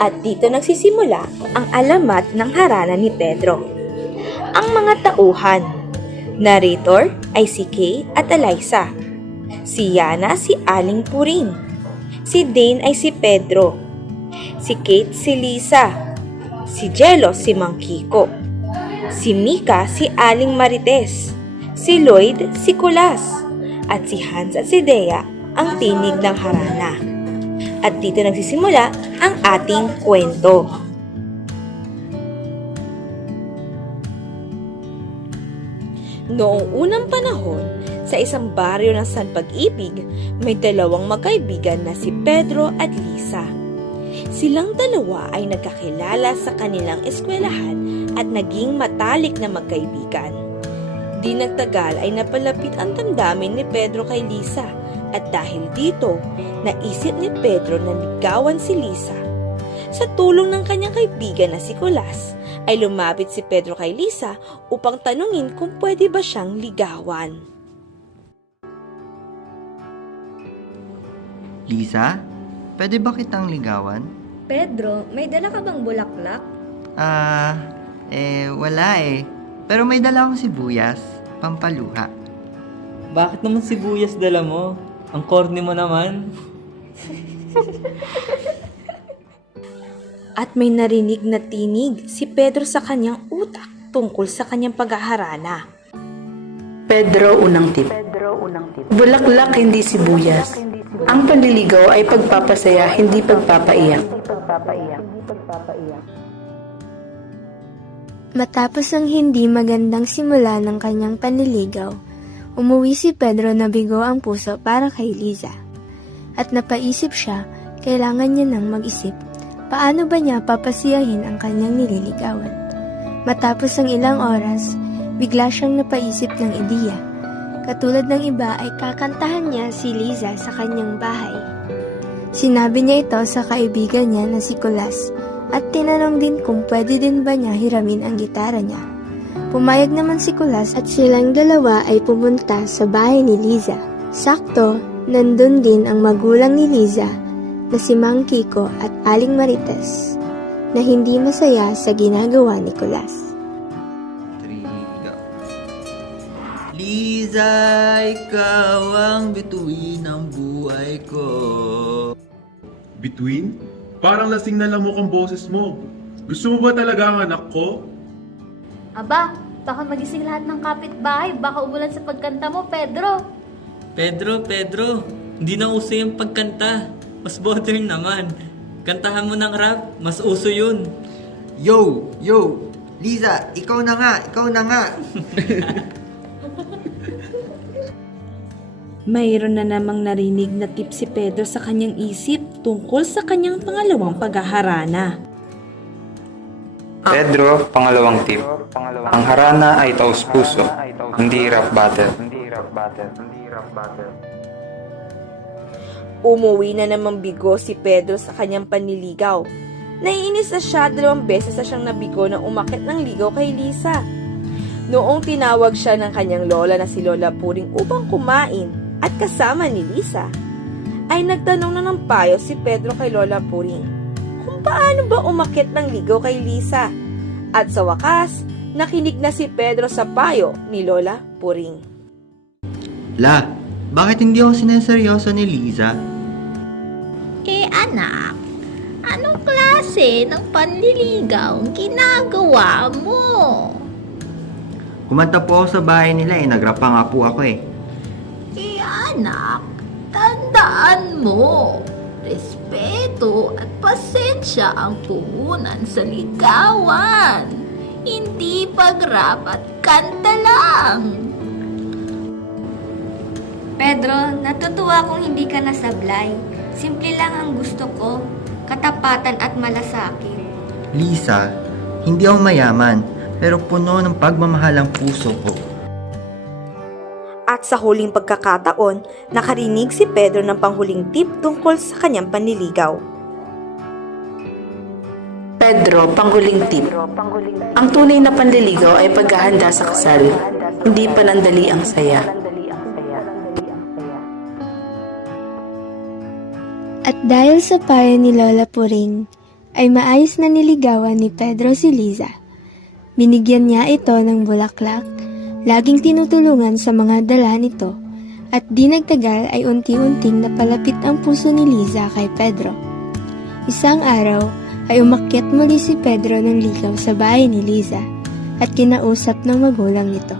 At dito nagsisimula ang alamat ng harana ni Pedro. Ang mga tauhan. Narrator ay si Kay at Eliza. Si Yana si Aling Puring. Si Dane ay si Pedro. Si Kate si Lisa. Si Jello si Mang Kiko. Si Mika si Aling Marites. Si Lloyd si Kulas. At si Hans at si Dea ang tinig ng harana. At dito nagsisimula ang ating kwento. Noong unang panahon, sa isang baryo ng San Pag-ibig, may dalawang magkaibigan na si Pedro at Lisa. Silang dalawa ay nagkakilala sa kanilang eskwelahan at naging matalik na magkaibigan. Di nagtagal ay napalapit ang damdamin ni Pedro kay Lisa at dahil dito, naisip ni Pedro na ligawan si Lisa. Sa tulong ng kanyang kaibigan na si Kulas, ay lumapit si Pedro kay Lisa upang tanungin kung pwede ba siyang ligawan. Lisa, pwede ba kitang ligawan? Pedro, may dala ka bang bulaklak? Wala eh. Pero may dala akong sibuyas, pampaluha. Bakit naman sibuyas dala mo? Ang corny mo naman. At may narinig na tinig si Pedro sa kanyang utak tungkol sa kanyang paghaharana. Pedro, unang tip. Bulaklak, hindi sibuyas. Ang panliligaw ay pagpapasaya, hindi pagpapaiyak. Matapos ang hindi magandang simula ng kanyang panliligaw, umuwi si Pedro na bigo ang puso para kay Liza. At napaisip siya, kailangan niya nang mag-isip, paano ba niya papasiyahin ang kanyang nililigawan. Matapos ang ilang oras, bigla siyang napaisip ng ideya. Katulad ng iba ay kakantahan niya si Liza sa kanyang bahay. Sinabi niya ito sa kaibigan niya na si Kulas at tinanong din kung pwede din ba niya hiramin ang gitara niya. Pumayag naman si Kulas at silang dalawa ay pumunta sa bahay ni Liza. Sakto, nandun din ang magulang ni Liza na si Mang Kiko at Aling Marites na hindi masaya sa ginagawa ni Kulas. 3, go. Liza, ikaw ang bituin ng buhay ko. Between? Parang lasing na lamok ang boses mo. Gusto mo ba talaga ang anak ko? Aba, baka magising lahat ng kapitbahay, baka umulan sa pagkanta mo, Pedro. Pedro, hindi na uso yung pagkanta. Mas bothering naman. Kantahan mo ng rap, mas uso yun. Yo! Liza, ikaw na nga! Mayroon na namang narinig na tip si Pedro sa kanyang isip tungkol sa kanyang pangalawang paghaharana. Pedro, pangalawang tip. Ang harana ay taos-puso, hindi rap battle. Umuwi na namang bigo si Pedro sa kanyang panliligaw. Naiinis na siya, 2 beses na siyang nabigo na umakit ng ligaw kay Lisa. Noong tinawag siya ng kanyang lola na si Lola Puring upang kumain at kasama ni Lisa, ay nagtanong na ng payo si Pedro kay Lola Puring kung paano ba umakit ng ligaw kay Lisa. At sa wakas, nakinig na si Pedro sa payo ni Lola Puring. La, bakit hindi ako sineseryoso ni Liza? Anak, anong klase ng panliligaw ang ginagawa mo? Kumanta po ako sa bahay nila nagrapa nga po ako Anak, tandaan mo, respeto at pasensya ang puhunan sa ligawan. Hindi pagrap at kanta lang. Pedro, natutuwa kung hindi ka nasablay. Simple lang ang gusto ko, katapatan at malasakit. Lisa, hindi ako mayaman, pero puno ng pagmamahal ang puso ko. At sa huling pagkakataon, nakarinig si Pedro ng panghuling tip tungkol sa kanyang panliligaw. Pedro, panghuling tip. Ang tunay na panliligaw ay paghahanda sa kasal, hindi panandali ang saya. At dahil sa payo ni Lola Puring, ay maayos na niligawan ni Pedro si Liza. Binigyan niya ito ng bulaklak, laging tinutulungan sa mga dala nito, at di nagtagal ay unti-unting napalapit ang puso ni Liza kay Pedro. Isang araw ay umakyat muli si Pedro ng ligaw sa bahay ni Liza at kinausap ng magulang nito.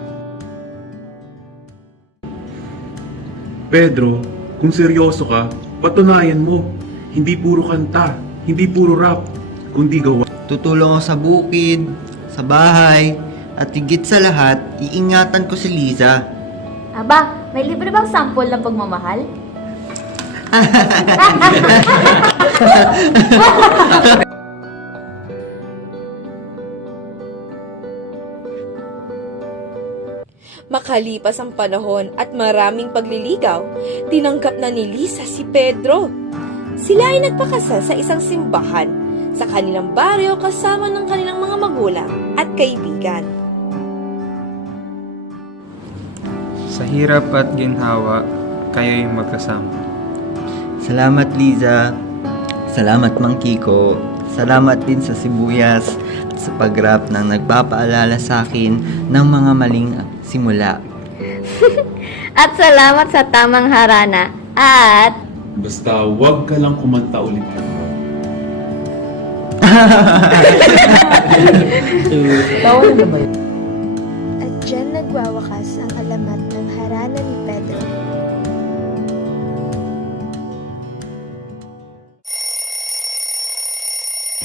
Pedro, kung seryoso ka, patunayan mo. Hindi puro kanta, hindi puro rap, kundi gawa. Tutulong ako sa bukid, sa bahay, at higit sa lahat, iingatan ko si Liza. Aba, may libre bang sample ng pagmamahal? Makalipas ang panahon at maraming pagliligaw, tinanggap na ni Liza si Pedro. Sila ay nagpakasal sa isang simbahan sa kanilang baryo kasama ng kanilang mga magulang at kaibigan. Sa hirap at ginhawa, kayo'y magkasama. Salamat Liza. Salamat Mang Kiko. Salamat din sa sibuyas at sa pag-rap nang nagpapaalala sa akin ng mga maling simula. At salamat sa tamang harana. At Basta wag ka lang kumanta ulit. At dyan nagwawakas ang alamat ng harana ni Pedro.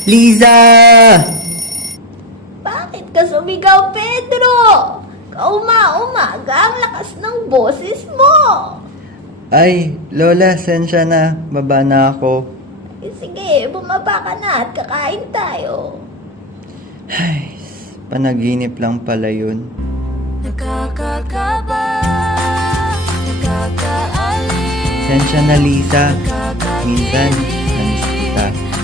Liza! Bakit ka sumigaw, Pedro? Kauma-umaga ang lakas ng boses mo. Ay, Lola, sensya na. Baba na ako. Sige, bumaba ka na at kakain tayo. Panaginip lang pala yun. Sensya na, Liza. Minsan, namiss kita.